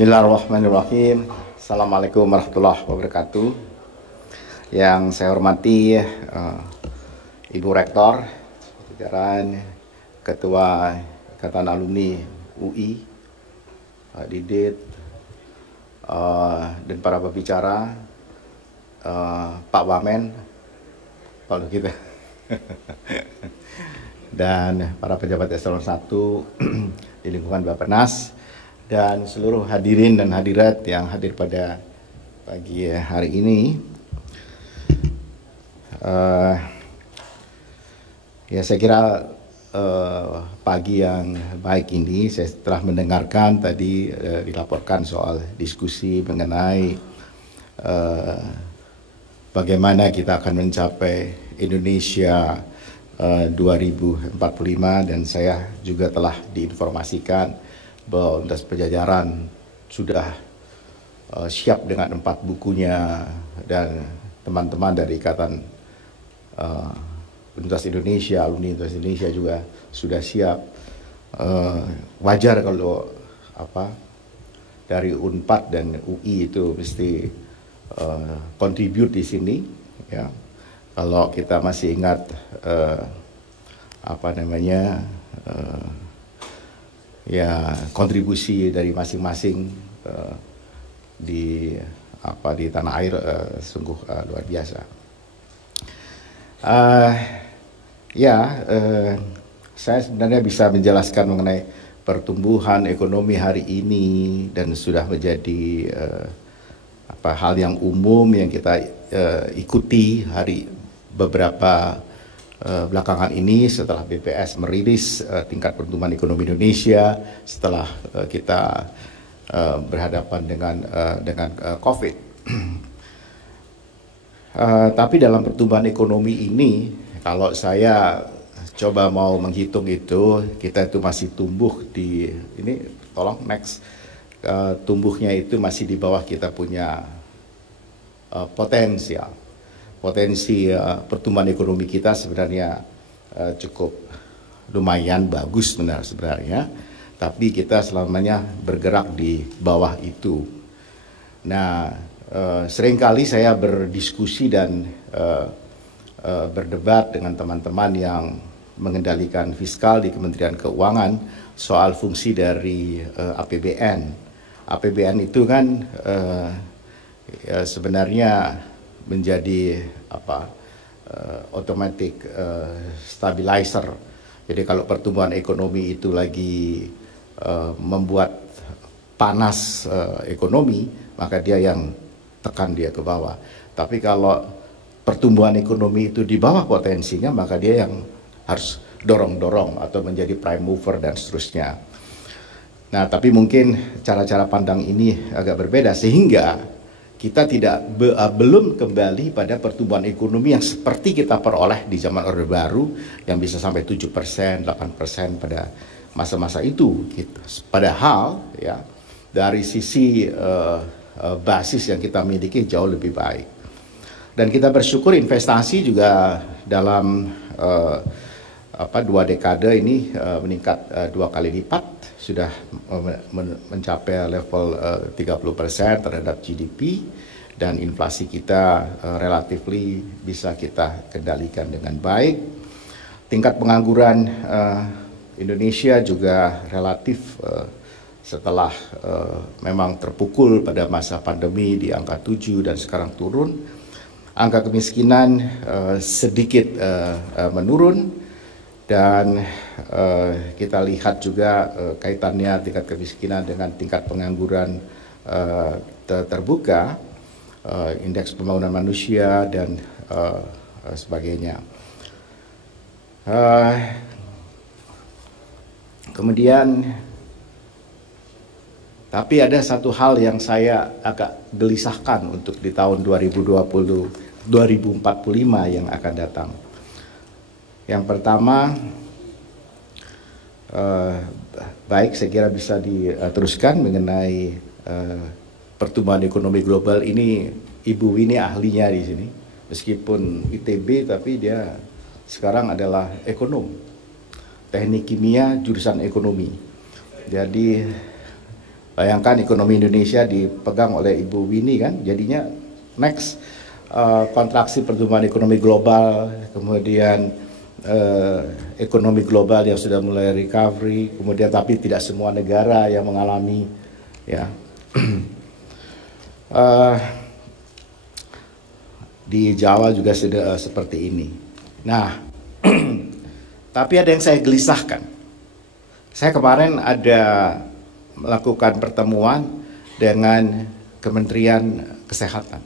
Bismillahirrahmanirrahim. Assalamualaikum warahmatullahi wabarakatuh. Yang saya hormati Ibu Rektor, jajaran Ketua Ikatan Alumni UI, Pak Didit, dan para pembicara, Pak Wamen, kalau kita, dan para pejabat eselon 1 di lingkungan Bappenas, dan seluruh hadirin dan hadirat yang hadir pada pagi hari ini. Ya, saya kira pagi yang baik ini, saya telah mendengarkan tadi dilaporkan soal diskusi mengenai bagaimana kita akan mencapai Indonesia 2045, dan saya juga telah diinformasikan bahwa Universitas Padjadjaran sudah siap dengan 4 bukunya, dan teman-teman dari Ikatan Universitas Indonesia, alumni Universitas Indonesia juga sudah siap. Wajar kalau dari Unpad dan UI itu mesti contribute di sini, ya. Kalau kita masih ingat ya, kontribusi dari masing-masing di tanah air sungguh luar biasa. Saya sebenarnya bisa menjelaskan mengenai pertumbuhan ekonomi hari ini, dan sudah menjadi hal yang umum yang kita ikuti beberapa belakangan ini setelah BPS merilis tingkat pertumbuhan ekonomi Indonesia setelah kita berhadapan dengan COVID. Tapi dalam pertumbuhan ekonomi ini, kalau saya coba mau menghitung itu, kita itu masih tumbuh tumbuhnya itu masih di bawah kita punya potensi pertumbuhan ekonomi kita sebenarnya cukup lumayan bagus sebenarnya, tapi kita selamanya bergerak di bawah itu. Nah, seringkali saya berdiskusi dan berdebat dengan teman-teman yang mengendalikan fiskal di Kementerian Keuangan soal fungsi dari APBN. APBN itu kan sebenarnya menjadi automatic stabilizer. Jadi kalau pertumbuhan ekonomi itu lagi membuat panas ekonomi, maka dia yang tekan dia ke bawah. Tapi kalau pertumbuhan ekonomi itu di bawah potensinya, maka dia yang harus dorong-dorong atau menjadi prime mover dan seterusnya. Nah, tapi mungkin cara-cara pandang ini agak berbeda, sehingga kita belum kembali pada pertumbuhan ekonomi yang seperti kita peroleh di zaman Orde Baru, yang bisa sampai 7%, 8% pada masa-masa itu. Padahal ya, dari sisi basis yang kita miliki jauh lebih baik. Dan kita bersyukur investasi juga dalam 2 dekade ini meningkat 2 kali lipat, sudah mencapai level 30% terhadap GDP, dan inflasi kita relatifly bisa kita kendalikan dengan baik. Tingkat pengangguran Indonesia juga relatif setelah memang terpukul pada masa pandemi di angka 7 dan sekarang turun. Angka kemiskinan sedikit menurun, dan kita lihat juga kaitannya tingkat kemiskinan dengan tingkat pengangguran terbuka, indeks pembangunan manusia, dan sebagainya. Kemudian, tapi ada satu hal yang saya agak gelisahkan untuk di tahun 2045 yang akan datang. Yang pertama, baik, saya kira bisa diteruskan mengenai pertumbuhan ekonomi global ini. Ibu Winnie ahlinya di sini, meskipun ITB, tapi dia sekarang adalah ekonom, teknik kimia jurusan ekonomi. Jadi Bayangkan ekonomi Indonesia dipegang oleh Ibu Winnie kan, jadinya next kontraksi pertumbuhan ekonomi global, kemudian ekonomi global yang sudah mulai recovery, kemudian tapi tidak semua negara yang mengalami ya. Di Jawa juga sudah seperti ini. Nah, tapi ada yang saya gelisahkan. Saya kemarin ada melakukan pertemuan dengan Kementerian Kesehatan.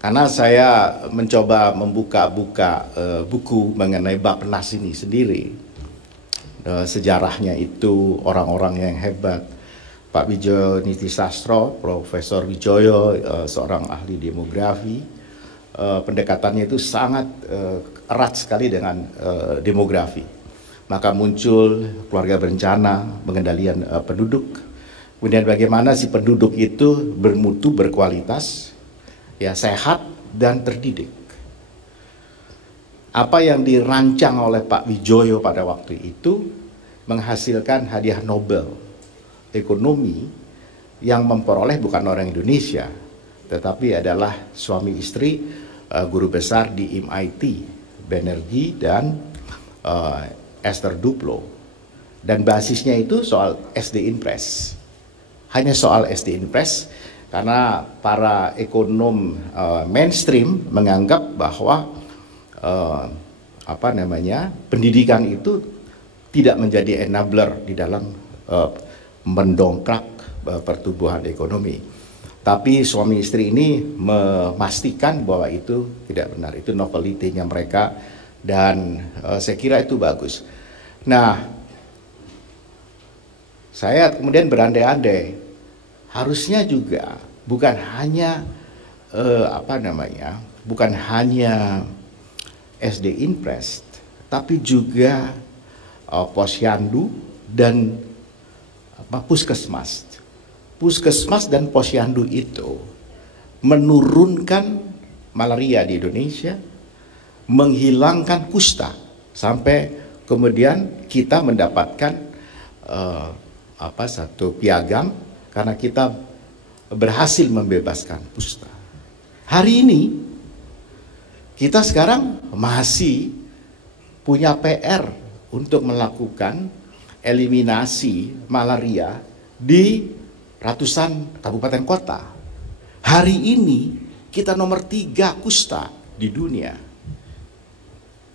Karena saya mencoba membuka-buka buku mengenai Bappenas ini sendiri. Sejarahnya itu orang-orang yang hebat. Pak Wijoyo Nitisastro, Profesor Wijoyo, seorang ahli demografi, pendekatannya itu sangat erat sekali dengan demografi. Maka muncul keluarga berencana, pengendalian penduduk, kemudian bagaimana si penduduk itu bermutu, berkualitas, ya sehat dan terdidik. Apa yang dirancang oleh Pak Wijoyo pada waktu itu menghasilkan hadiah Nobel ekonomi yang memperoleh bukan orang Indonesia, tetapi adalah suami istri guru besar di MIT, Banerjee dan Esther Duplo. Dan basisnya itu soal SD Impress. Hanya soal SD Impress, karena para ekonom mainstream menganggap bahwa pendidikan itu tidak menjadi enabler di dalam mendongkrak pertumbuhan ekonomi. Tapi suami istri ini memastikan bahwa itu tidak benar, itu novelty-nya mereka, dan saya kira itu bagus. Nah, saya kemudian berandai-andai, harusnya juga bukan hanya bukan hanya SD Impress, tapi juga Posyandu dan Puskesmas. Puskesmas dan Posyandu itu menurunkan malaria di Indonesia, menghilangkan kusta, sampai kemudian kita mendapatkan satu piagam karena kita berhasil membebaskan kusta. Hari ini kita sekarang masih punya PR untuk melakukan eliminasi malaria di ratusan kabupaten kota. Hari ini kita nomor 3 kusta di dunia.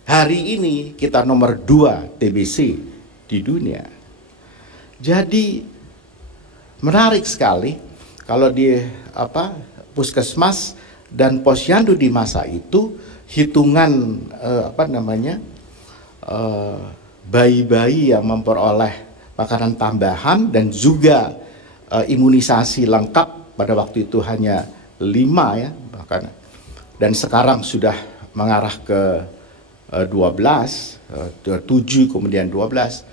Hari ini kita nomor 2 TBC di dunia. Jadi menarik sekali kalau di Puskesmas dan Posyandu di masa itu hitungan bayi-bayi yang memperoleh makanan tambahan dan juga imunisasi lengkap pada waktu itu hanya 5 ya bahkan, dan sekarang sudah mengarah ke 7 kemudian 12,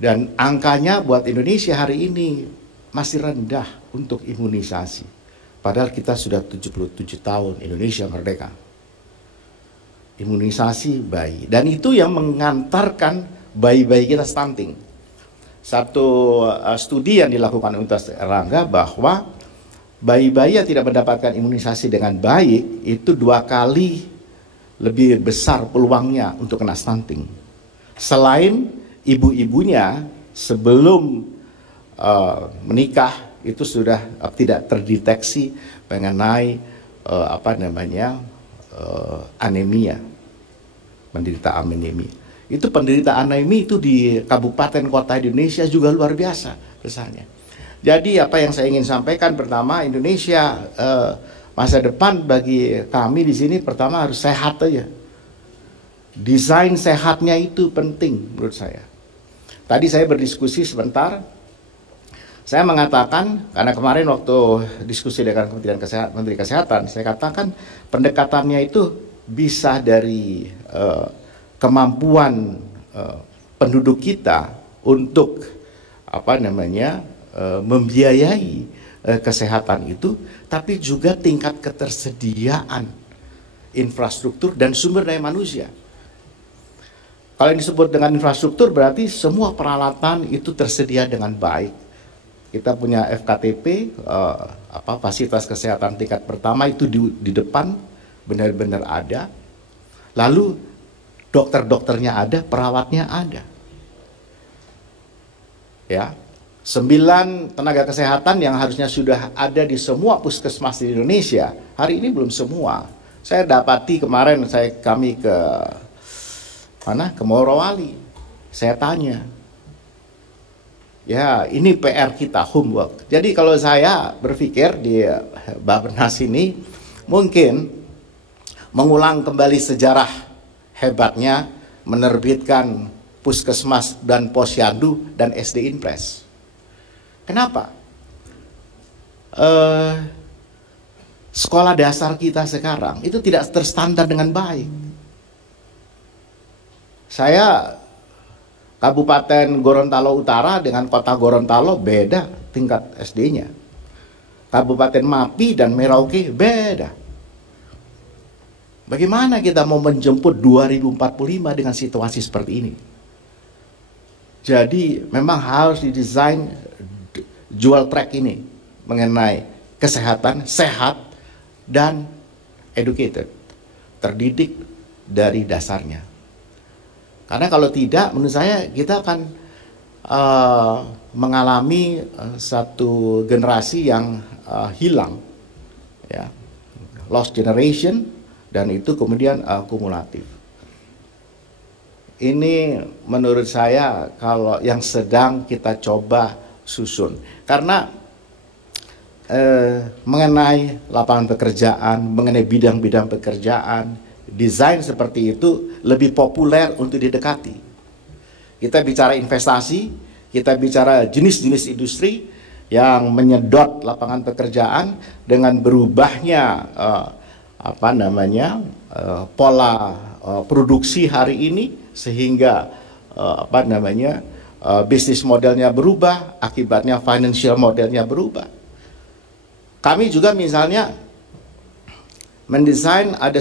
dan angkanya buat Indonesia hari ini masih rendah untuk imunisasi, padahal kita sudah 77 tahun Indonesia merdeka. Imunisasi bayi, dan itu yang mengantarkan bayi-bayi kita stunting. Satu studi yang dilakukan Universitas Erlangga bahwa bayi-bayi yang tidak mendapatkan imunisasi dengan baik itu 2 kali lebih besar peluangnya untuk kena stunting. Selain ibu-ibunya sebelum menikah itu sudah tidak terdeteksi mengenai anemia, menderita anemia. Itu penderita anemia itu di kabupaten kota di Indonesia juga luar biasa besarnya. Jadi apa yang saya ingin sampaikan, pertama, Indonesia masa depan bagi kami di sini pertama harus sehat aja. Desain sehatnya itu penting menurut saya. Tadi saya berdiskusi sebentar, saya mengatakan, karena kemarin waktu diskusi dengan Menteri Kesehatan, saya katakan pendekatannya itu bisa dari kemampuan penduduk kita untuk membiayai kesehatan itu, tapi juga tingkat ketersediaan infrastruktur dan sumber daya manusia. Kalau yang disebut dengan infrastruktur berarti semua peralatan itu tersedia dengan baik. Kita punya FKTP, fasilitas kesehatan tingkat pertama itu di depan benar-benar ada. Lalu dokter-dokternya ada, perawatnya ada. Ya, 9 tenaga kesehatan yang harusnya sudah ada di semua puskesmas di Indonesia, hari ini belum semua. Saya dapati kemarin kami ke Morowali, saya tanya, ya ini PR kita, homework. Jadi kalau saya berpikir di Bappenas ini mungkin mengulang kembali sejarah hebatnya menerbitkan Puskesmas dan Posyandu dan SD Inpres. Kenapa? Sekolah dasar kita sekarang itu tidak terstandar dengan baik. Saya Kabupaten Gorontalo Utara dengan Kota Gorontalo beda tingkat SD-nya. Kabupaten Mapi dan Merauke beda. Bagaimana kita mau menjemput 2045 dengan situasi seperti ini? Jadi memang harus didesain dual track ini mengenai kesehatan, sehat, dan educated, terdidik dari dasarnya. Karena kalau tidak, menurut saya kita akan mengalami satu generasi yang hilang, ya, lost generation, dan itu kemudian kumulatif. Ini menurut saya kalau yang sedang kita coba susun. Karena mengenai lapangan pekerjaan, mengenai bidang-bidang pekerjaan, desain seperti itu lebih populer untuk didekati. Kita bicara investasi, kita bicara jenis-jenis industri yang menyedot lapangan pekerjaan dengan berubahnya pola produksi hari ini, sehingga bisnis modelnya berubah, akibatnya financial modelnya berubah. Kami juga misalnya mendesain ada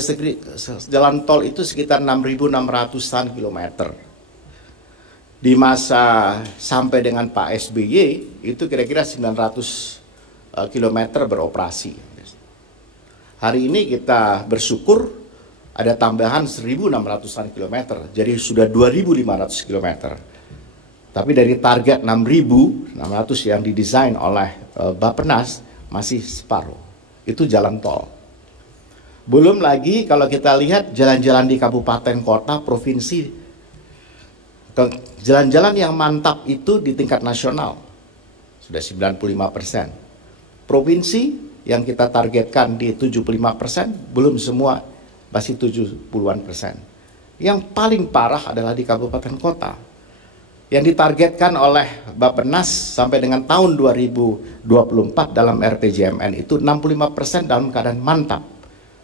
jalan tol itu sekitar 6.600-an kilometer. Di masa sampai dengan Pak SBY itu kira-kira 900 kilometer beroperasi. Hari ini kita bersyukur ada tambahan 1.600-an kilometer, jadi sudah 2.500 kilometer. Tapi dari target 6.600 yang didesain oleh Bappenas masih separuh. Itu jalan tol. Belum lagi kalau kita lihat jalan-jalan di kabupaten, kota, provinsi. Jalan-jalan yang mantap itu di tingkat nasional sudah 95%. Provinsi yang kita targetkan di 75%, belum semua, masih 70-an%. Yang paling parah adalah di kabupaten kota. Yang ditargetkan oleh Bappenas sampai dengan tahun 2024 dalam RPJMN itu 65% dalam keadaan mantap.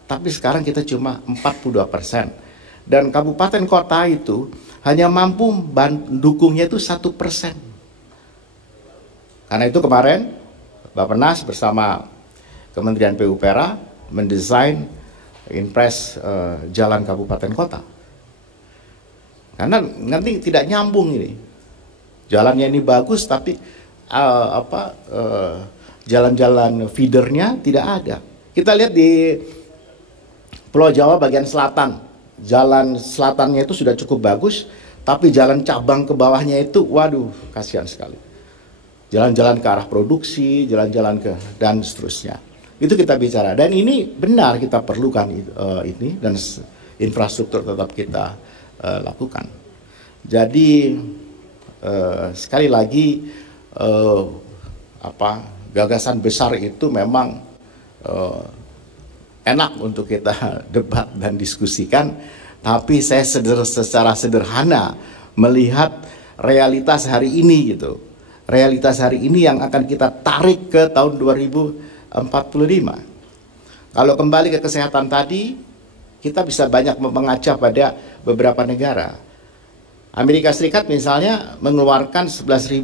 Tapi sekarang kita cuma 42%. Dan kabupaten kota itu hanya mampu mendukungnya itu 1%. Karena itu kemarin Bappenas bersama Kementerian PUPR mendesain Inpres jalan kabupaten kota. Karena nanti tidak nyambung ini. Jalannya ini bagus tapi jalan-jalan feedernya tidak ada. Kita lihat di Pulau Jawa bagian selatan, jalan selatannya itu sudah cukup bagus, tapi jalan cabang ke bawahnya itu, waduh, kasihan sekali. Jalan-jalan ke arah produksi, jalan-jalan ke dan seterusnya. Itu kita bicara, dan ini benar kita perlukan ini, dan infrastruktur tetap kita lakukan. Jadi sekali lagi gagasan besar itu memang enak untuk kita debat dan diskusikan, tapi saya secara sederhana melihat realitas hari ini gitu. Realitas hari ini yang akan kita tarik ke tahun 2045. Kalau kembali ke kesehatan tadi, kita bisa banyak mengaca pada beberapa negara. Amerika Serikat misalnya mengeluarkan $11.000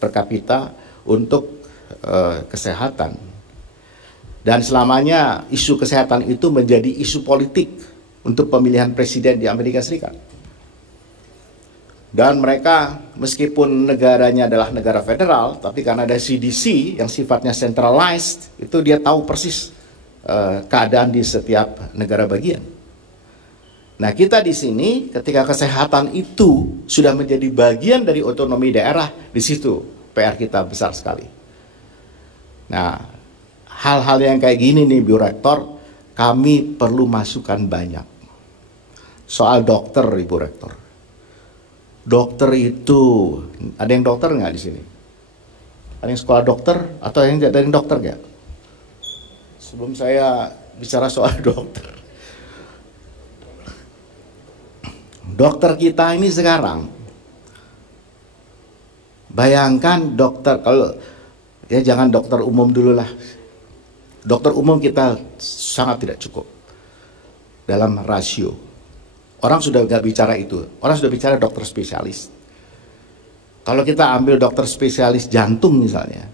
per kapita untuk kesehatan. Dan selamanya isu kesehatan itu menjadi isu politik untuk pemilihan presiden di Amerika Serikat. Dan mereka meskipun negaranya adalah negara federal, tapi karena ada CDC yang sifatnya centralized, itu dia tahu persis keadaan di setiap negara bagian. Nah, kita di sini ketika kesehatan itu sudah menjadi bagian dari otonomi daerah, di situ PR kita besar sekali. Nah, hal-hal yang kayak gini nih, Bu Rektor, kami perlu masukan banyak. Soal dokter, Ibu Rektor. Dokter itu, ada yang dokter nggak di sini? Ada yang sekolah dokter atau yang ada yang dokter nggak? Sebelum saya bicara soal dokter, dokter kita ini sekarang, bayangkan dokter, kalau ya jangan dokter umum dulu lah. Dokter umum kita sangat tidak cukup dalam rasio. Orang sudah nggak bicara itu, orang sudah bicara dokter spesialis. Kalau kita ambil dokter spesialis jantung misalnya,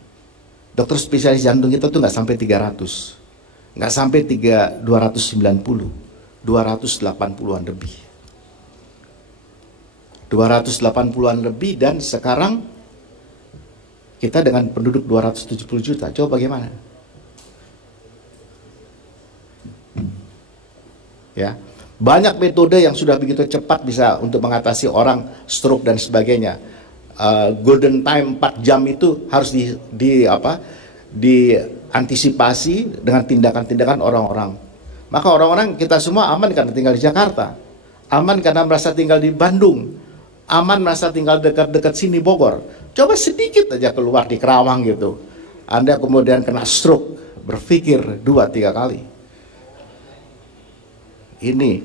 dokter spesialis jantung kita tuh nggak sampai 300, nggak sampai 290, 280-an lebih. 280-an lebih, dan sekarang kita dengan penduduk 270 juta, coba bagaimana? Ya, banyak metode yang sudah begitu cepat bisa untuk mengatasi orang stroke dan sebagainya. Golden time 4 jam itu harus diantisipasi dengan tindakan-tindakan orang-orang. Maka orang-orang kita semua aman karena tinggal di Jakarta, aman karena merasa tinggal di Bandung, aman merasa tinggal dekat-dekat sini Bogor. Coba sedikit aja keluar di Kerawang gitu, Anda kemudian kena stroke, berpikir 2-3 kali. Ini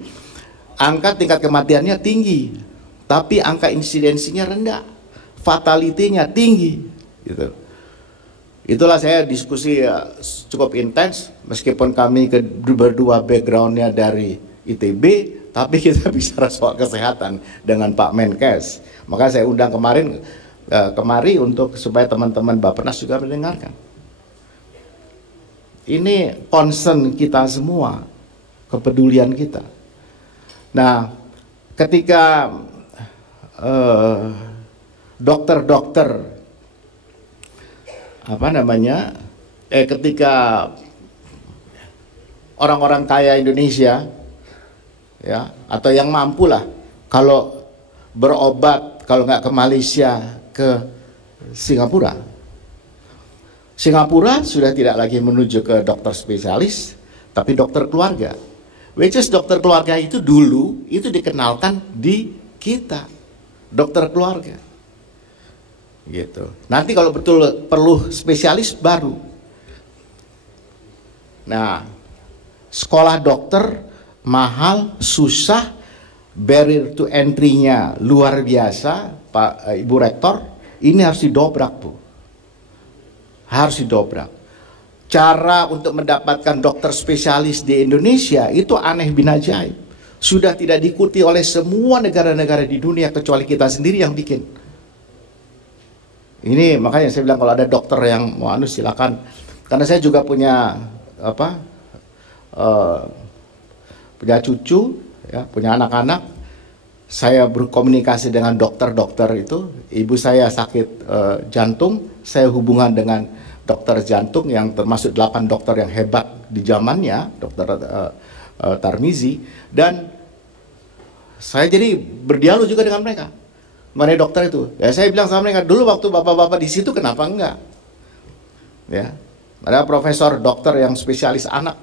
angka tingkat kematiannya tinggi, tapi angka insidensinya rendah, fatality-nya tinggi gitu. Itulah saya diskusi cukup intens, meskipun kami berdua backgroundnya dari ITB, tapi kita bicara soal kesehatan dengan Pak Menkes. Maka saya undang kemari untuk supaya teman-teman Bappenas juga mendengarkan. Ini concern kita semua, kepedulian kita. Nah, ketika dokter-dokter ketika orang-orang kaya Indonesia, ya, atau yang mampu lah, kalau berobat, kalau nggak ke Malaysia, ke Singapura. Singapura sudah tidak lagi menuju ke dokter spesialis, tapi dokter keluarga. Which is dokter keluarga itu dulu itu dikenalkan di kita, dokter keluarga. Gitu. Nanti kalau betul perlu spesialis baru. Nah, sekolah dokter mahal, susah, barrier to entry-nya luar biasa, Pak Ibu Rektor. Ini harus didobrak, Bu. Harus didobrak. Cara untuk mendapatkan dokter spesialis di Indonesia itu aneh bin ajaib. Sudah tidak diikuti oleh semua negara-negara di dunia kecuali kita sendiri yang bikin. Ini makanya saya bilang kalau ada dokter yang mau silakan. Karena saya juga punya punya cucu, ya, punya anak-anak. Saya berkomunikasi dengan dokter-dokter itu. Ibu saya sakit jantung, saya hubungan dengan dokter jantung yang termasuk 8 dokter yang hebat di zamannya, dokter Tarmizi, dan saya jadi berdialog juga dengan mereka mengenai dokter itu. Ya, saya bilang sama mereka, dulu waktu bapak-bapak di situ kenapa enggak? Ya, ada profesor dokter yang spesialis anak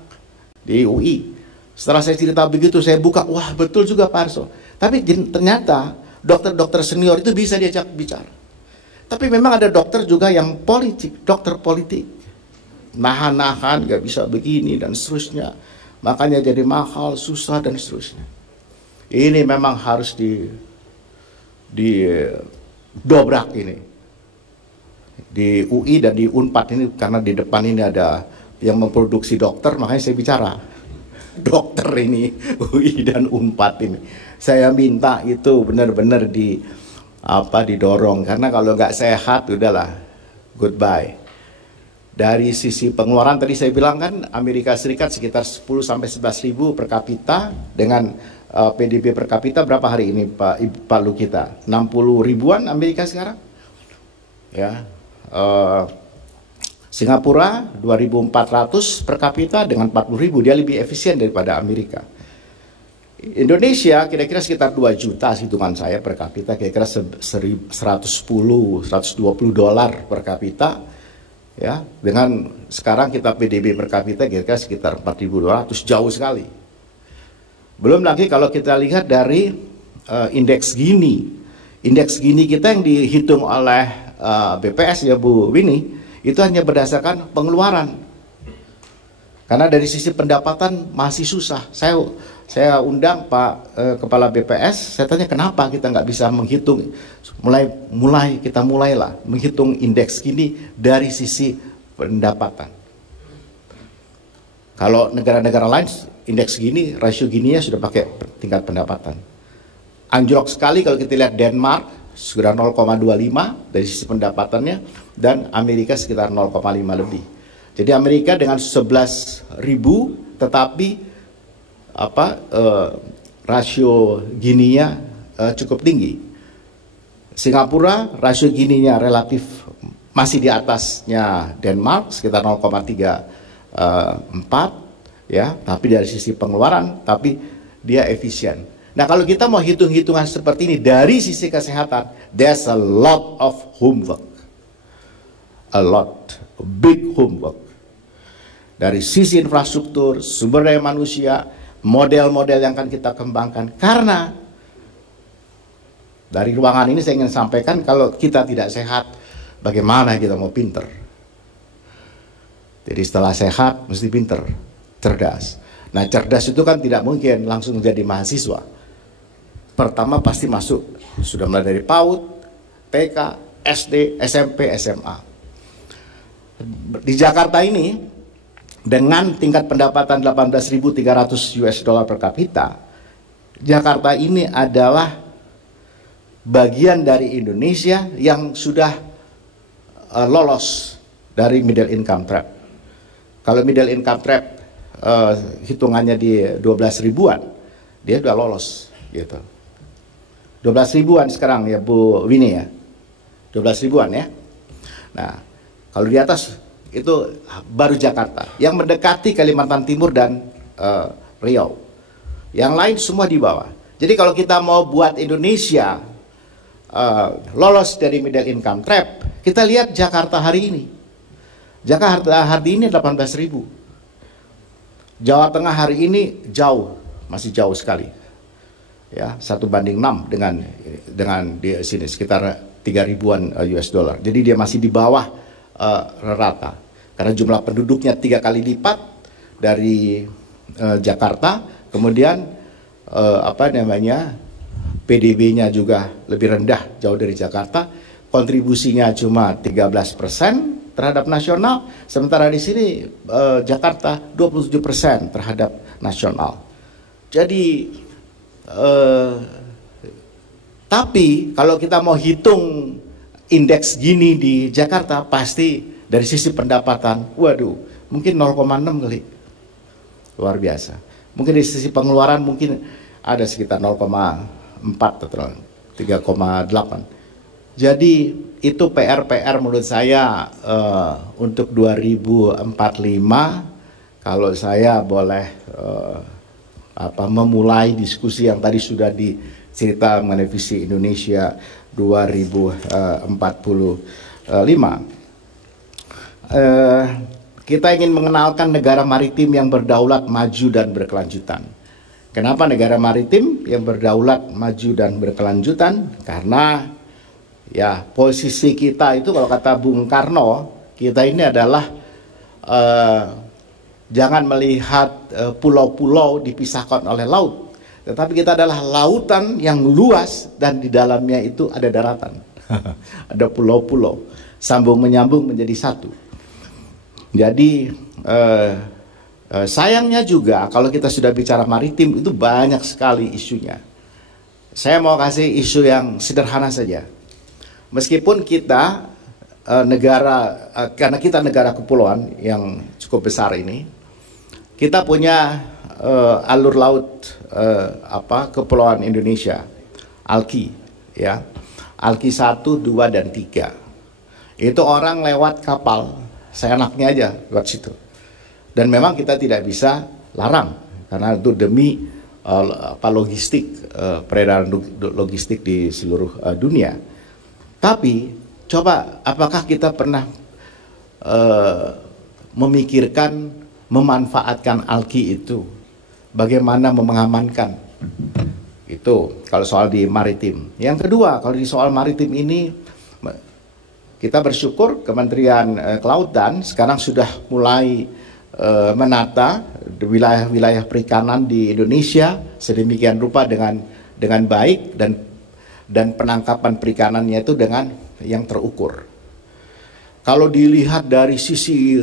di UI. Setelah saya cerita begitu, saya buka, wah betul juga Pak Arso. Tapi ternyata dokter-dokter senior itu bisa diajak bicara. Tapi memang ada dokter juga yang politik, dokter politik. Nahan-nahan, gak bisa begini dan seterusnya. Makanya jadi mahal, susah dan seterusnya. Ini memang harus didobrak ini. Di UI dan di Unpad ini, karena di depan ini ada yang memproduksi dokter, makanya saya bicara. Dokter ini, UI dan Unpad ini. Saya minta itu benar-benar didorong, karena kalau nggak sehat udahlah goodbye. Dari sisi pengeluaran tadi saya bilang kan Amerika Serikat sekitar 10 sampai 11 ribu per kapita dengan PDB per kapita berapa hari ini Pak Lukita? 60 ribuan Amerika sekarang. Ya. Singapura 2.400 per kapita dengan 40.000, dia lebih efisien daripada Amerika. Indonesia kira-kira sekitar 2 juta hitungan saya per kapita, kira-kira 110, 120 dolar per kapita, ya. Dengan sekarang kita PDB per kapita kira-kira sekitar 4.200, jauh sekali. Belum lagi kalau kita lihat dari indeks Gini kita yang dihitung oleh BPS ya Bu Winnie, itu hanya berdasarkan pengeluaran. Karena dari sisi pendapatan masih susah. Saya undang Pak Kepala BPS, saya tanya kenapa kita nggak bisa menghitung, kita mulailah menghitung indeks Gini dari sisi pendapatan. Kalau negara-negara lain indeks Gini, rasio Gininya sudah pakai tingkat pendapatan. Anjlok sekali kalau kita lihat Denmark sudah 0,25 dari sisi pendapatannya, dan Amerika sekitar 0,5 lebih. Jadi Amerika dengan 11.000 tetapi rasio Gininya cukup tinggi. Singapura rasio Gininya relatif masih di atasnya Denmark sekitar 0,34 ya, tapi dari sisi pengeluaran tapi dia efisien. Nah, kalau kita mau hitung-hitungan seperti ini dari sisi kesehatan, there's a lot of homework. A lot, big homework. Dari sisi infrastruktur, sumber daya manusia, model-model yang akan kita kembangkan. Karena dari ruangan ini saya ingin sampaikan, kalau kita tidak sehat, bagaimana kita mau pinter? Jadi setelah sehat, mesti pinter, cerdas. Nah, cerdas itu kan tidak mungkin langsung jadi mahasiswa. Pertama pasti masuk, sudah mulai dari PAUD, TK, SD, SMP, SMA. Di Jakarta ini, dengan tingkat pendapatan 18.300 US dollar per kapita, Jakarta ini adalah bagian dari Indonesia yang sudah lolos dari middle income trap. Kalau middle income trap hitungannya di 12 ribuan, dia sudah lolos gitu. 12 ribuan sekarang ya Bu Winnie ya, 12 ribuan ya. Nah, kalau di atas itu baru Jakarta, yang mendekati Kalimantan Timur dan Riau. Yang lain semua di bawah. Jadi kalau kita mau buat Indonesia lolos dari middle income trap, kita lihat Jakarta hari ini. Jakarta hari ini 18.000. Jawa Tengah hari ini jauh, masih jauh sekali. Ya, 1:6 dengan di sini sekitar 3 ribuan US dollar. Jadi dia masih di bawah rata. Karena jumlah penduduknya 3 kali lipat dari Jakarta, kemudian PDB-nya juga lebih rendah jauh dari Jakarta, kontribusinya cuma 13% terhadap nasional, sementara di sini Jakarta 27% terhadap nasional. Jadi tapi kalau kita mau hitung indeks Gini di Jakarta, pasti dari sisi pendapatan, waduh, mungkin 0,6 kali. Luar biasa. Mungkin dari sisi pengeluaran mungkin ada sekitar 0,4 atau 3,8. Jadi itu PR menurut saya untuk 2045, kalau saya boleh memulai diskusi yang tadi sudah dicerita mengenai visi Indonesia 2045. Kita ingin mengenalkan negara maritim yang berdaulat, maju, dan berkelanjutan. Kenapa negara maritim yang berdaulat, maju, dan berkelanjutan? Karena ya posisi kita itu, kalau kata Bung Karno, kita ini adalah jangan melihat pulau-pulau dipisahkan oleh laut, tetapi kita adalah lautan yang luas dan di dalamnya itu ada daratan. Ada pulau-pulau, sambung menyambung menjadi satu. Jadi sayangnya juga kalau kita sudah bicara maritim itu banyak sekali isunya. Saya mau kasih isu yang sederhana saja. Meskipun kita karena kita negara kepulauan yang cukup besar ini, kita punya alur laut Kepulauan Indonesia, ALKI, ya. ALKI 1, 2, dan 3. Itu orang lewat kapal, seenaknya aja lewat situ. Dan memang kita tidak bisa larang, karena itu demi logistik, peredaran logistik di seluruh dunia. Tapi coba apakah kita pernah memikirkan memanfaatkan ALKI itu, bagaimana mengamankan itu kalau soal di maritim. Yang kedua, kalau di soal maritim ini kita bersyukur Kementerian Kelautan sekarang sudah mulai menata wilayah-wilayah perikanan di Indonesia sedemikian rupa dengan baik, dan penangkapan perikanannya itu dengan yang terukur. Kalau dilihat dari sisi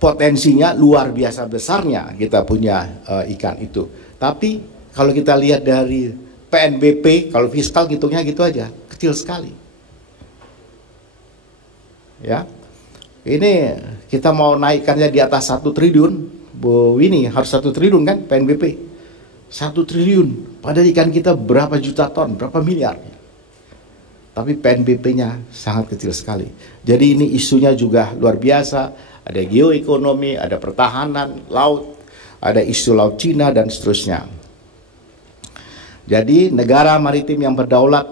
potensinya luar biasa besarnya kita punya ikan itu. Tapi kalau kita lihat dari PNBP, kalau fiskal ngitungnya gitu aja, kecil sekali. Ya, ini kita mau naikkannya di atas 1 triliun, Bu Winnie, harus 1 triliun kan PNBP? 1 triliun, padahal ikan kita berapa juta ton, berapa miliar. Tapi PNBP-nya sangat kecil sekali. Jadi ini isunya juga luar biasa, ada geoekonomi, ada pertahanan laut, ada isu laut Cina, dan seterusnya. Jadi negara maritim yang berdaulat,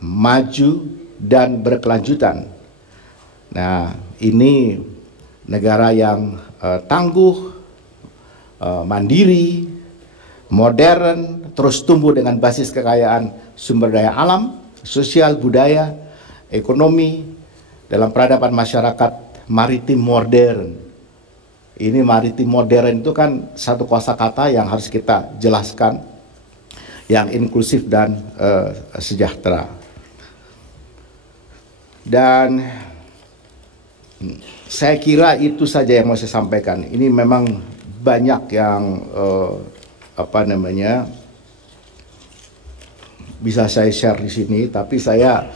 maju, dan berkelanjutan. Nah, ini negara yang tangguh, mandiri, modern, terus tumbuh dengan basis kekayaan sumber daya alam, sosial, budaya, ekonomi, dalam peradaban masyarakat maritim modern. Ini maritim modern itu kan satu kosakata yang harus kita jelaskan, yang inklusif dan sejahtera. Dan saya kira itu saja yang mau saya sampaikan. Ini memang banyak yang bisa saya share di sini, tapi saya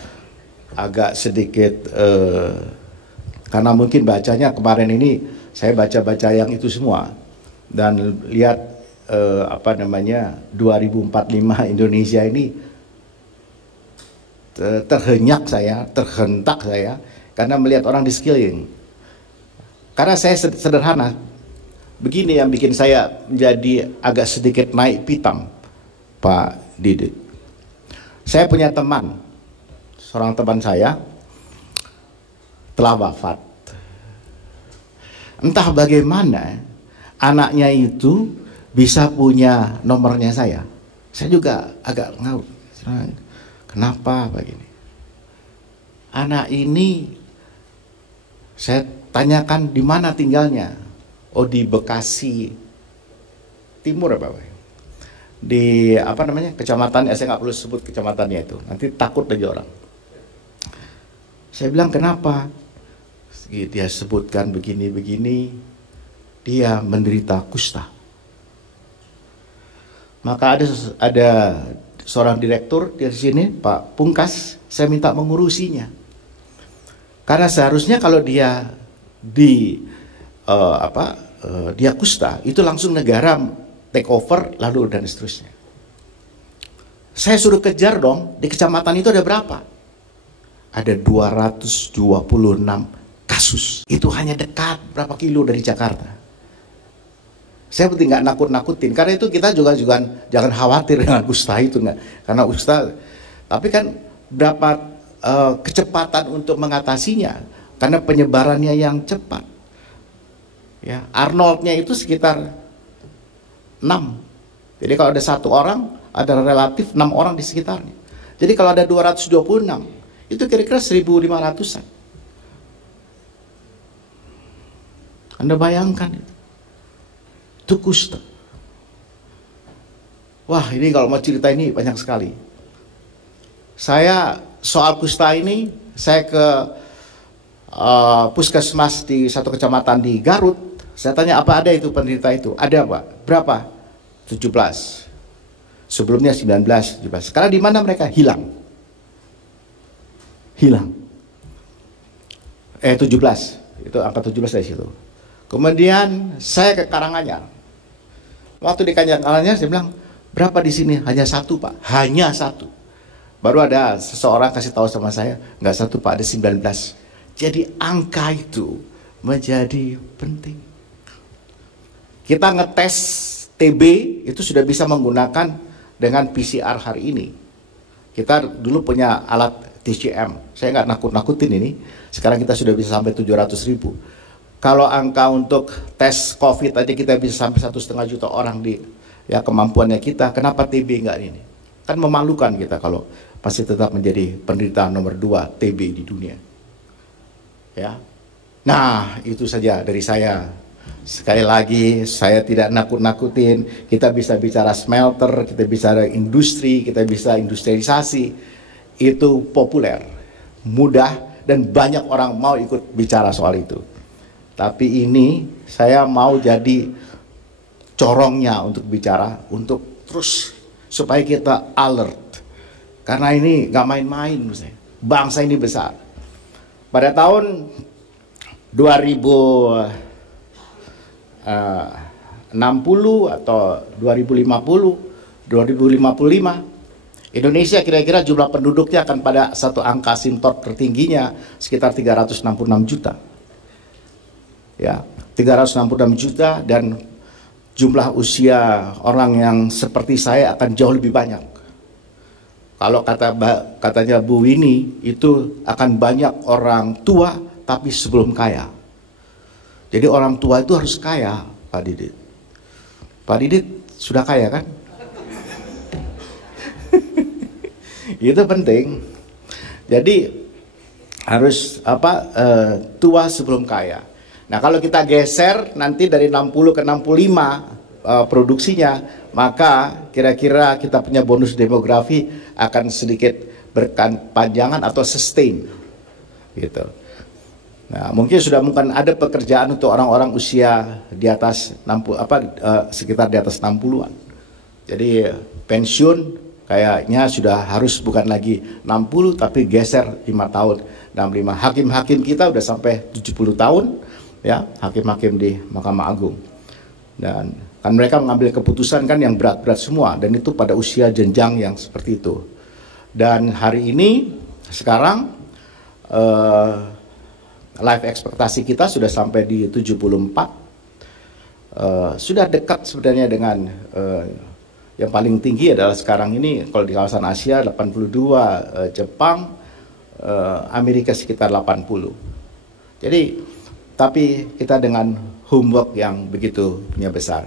agak sedikit karena mungkin bacanya kemarin ini saya baca yang itu semua dan lihat 2045 Indonesia ini terhentak saya karena melihat orang di sekeliling. Karena saya sederhana, begini yang bikin saya menjadi agak sedikit naik pitam, Pak Didit. Saya punya teman, seorang teman saya telah wafat. Entah bagaimana anaknya itu bisa punya nomornya saya. Saya juga agak ngawur. Kenapa begini? Anak ini saya tanyakan di mana tinggalnya. Oh, di Bekasi Timur apa? Di kecamatan, saya nggak perlu sebut kecamatannya itu. Nanti takut lagi orang. Saya bilang kenapa? Dia sebutkan begini-begini, dia menderita kusta. Maka ada seorang direktur di sini, Pak Pungkas, saya minta mengurusinya. Karena seharusnya kalau dia dia kusta, itu langsung negara take over lalu dan seterusnya. Saya suruh kejar dong, di kecamatan itu ada berapa? Ada 226 kasus. Itu hanya dekat berapa kilo dari Jakarta. Saya penting nggak nakut-nakutin, karena itu kita juga jangan khawatir dengan kusta itu, nggak. Karena kusta, tapi kan berapa kecepatan untuk mengatasinya, karena penyebarannya yang cepat. Ya, Arnoldnya itu sekitar 6. Jadi kalau ada 1 orang, ada relatif 6 orang di sekitarnya. Jadi kalau ada 226, itu kira-kira 1.500-an. Anda bayangkan itu kusta. Wah, ini kalau mau cerita ini banyak sekali. Saya soal kusta ini, saya ke puskesmas di satu kecamatan di Garut. Saya tanya apa ada itu penderita itu? Ada Pak. Berapa? 17. Sebelumnya 19, 17. Sekarang di mana mereka? Hilang. 17. Itu angka 17 dari situ. Kemudian saya ke Karanganyar. Waktu di Karanganyar saya bilang, berapa di sini? Hanya satu Pak, hanya satu. Baru ada seseorang kasih tahu sama saya, nggak satu Pak, ada 19. Jadi angka itu menjadi penting. Kita ngetes TB itu sudah bisa menggunakan dengan PCR hari ini. Kita dulu punya alat TCM, saya nggak nakut-nakutin ini. Sekarang kita sudah bisa sampai 700.000. Kalau angka untuk tes COVID aja kita bisa sampai 1,5 juta orang di ya kemampuannya kita. Kenapa TB nggak ini? Kan memalukan kita kalau pasti tetap menjadi penderita nomor 2 TB di dunia. Ya, nah itu saja dari saya. Sekali lagi saya tidak nakut-nakutin. Kita bisa bicara smelter, kita bicara industri, kita bisa industrialisasi. Itu populer, mudah, dan banyak orang mau ikut bicara soal itu. Tapi ini saya mau jadi corongnya untuk bicara, untuk terus supaya kita alert. Karena ini gak main-main, bangsa ini besar. Pada tahun 2060 atau 2050, 2055, Indonesia kira-kira jumlah penduduknya akan pada satu angka asymptot tertingginya sekitar 366 juta. Ya, 366 juta, dan jumlah usia orang yang seperti saya akan jauh lebih banyak. Kalau katanya Bu Winnie, itu akan banyak orang tua tapi sebelum kaya. Jadi orang tua itu harus kaya, Pak Didit. Pak Didit sudah kaya kan? Itu penting. Jadi harus tua sebelum kaya. Nah, kalau kita geser nanti dari 60 ke 65 produksinya, maka kira-kira kita punya bonus demografi akan sedikit berpanjangan atau sustain gitu. Nah, mungkin ada pekerjaan untuk orang-orang usia di atas 60 sekitar di atas 60-an. Jadi pensiun kayaknya sudah harus bukan lagi 60 tapi geser 5 tahun 65. Hakim-hakim kita udah sampai 70 tahun ya, hakim-hakim di Mahkamah Agung. Dan kan mereka mengambil keputusan kan yang berat-berat semua, dan itu pada usia jenjang yang seperti itu. Dan hari ini sekarang life ekspektasi kita sudah sampai di 74. Sudah dekat sebenarnya dengan yang paling tinggi adalah sekarang ini kalau di kawasan Asia 82, Jepang, Amerika sekitar 80. Jadi tapi kita dengan homework yang begitu besar.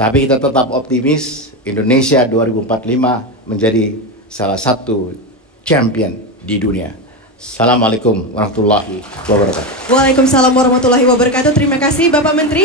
Tapi kita tetap optimis, Indonesia 2045 menjadi salah satu champion di dunia. Assalamualaikum warahmatullahi wabarakatuh. Waalaikumsalam warahmatullahi wabarakatuh. Terima kasih Bapak Menteri.